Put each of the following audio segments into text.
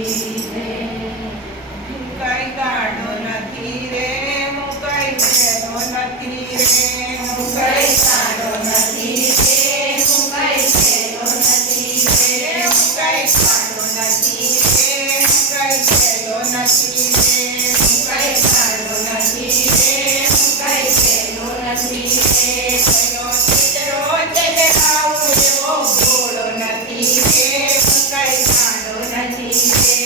કઈ ગાડો નથી રે હું કઈ ભેડો નથી રે હું કઈ ગાડો નથી રે હું કઈ ભેડો નથી રે હું કઈ ગાડો નથી રે હું કઈ ભેડો નથી રે હું કઈ ગાડો નથી રે હું કઈ ભેડો નથી રે રોજ આવું એવો ભોળો નથી રે હું કઈ ગાડો નથી રે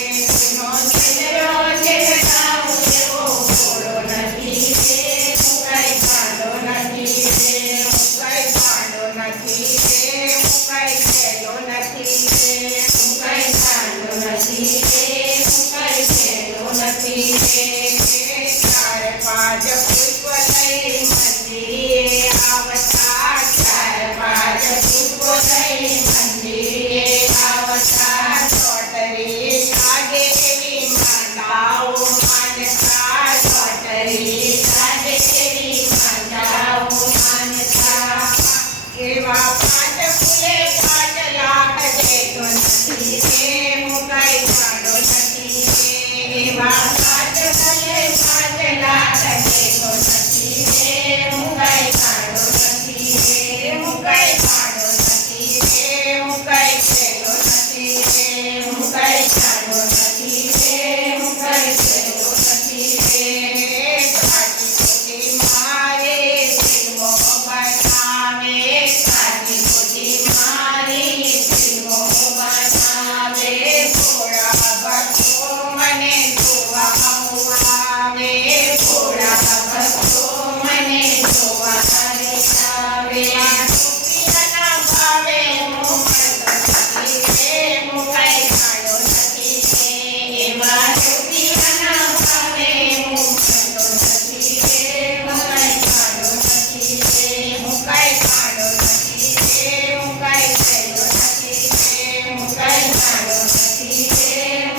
પાંચ પુષ્પ લઈ મંદિરે આવતા ચાર પાંચ પુષ્પ લઈ મંદિરે આવતા ચોટરી લાગે એવી માતાઓ માનતા ચોટરી લાગે એવી માતાઓ માનતા એવા પાંચ ફૂલે 5 લાખ દેતો નથી રે હું કઈ ગાડો નથી રે એવા પાંચ ફૂલે 5 લાખ દેતો નથી રે હું કઈ ગાડો નથી રે હું કઈ ગાડો નથી રે હું કઈ ભેડો નથી રે હું કઈ ગાડો નથી રે હું કઈ ભેડો નથી રે સાચી ખોટી મારે ફિલ્મો બનાવે સાચી ખોટી મારી ફિલ્મો બનાવે ભોળા ભક્તો મને જોવા આવે ભોળા ભક્તો મને જોવા આવે રૂપિયાના ભાવે હું મળતો નથી રે હું કઈ ગાડો નથી રે એવા રૂપિયાના ભાવે હું મળતો નથી રે હું કઈ ગાડો નથી રે હું કઈ ગાડો નથી રે હું કઈ ભેડો નથી રે હું કઈ ગાડો નથી રે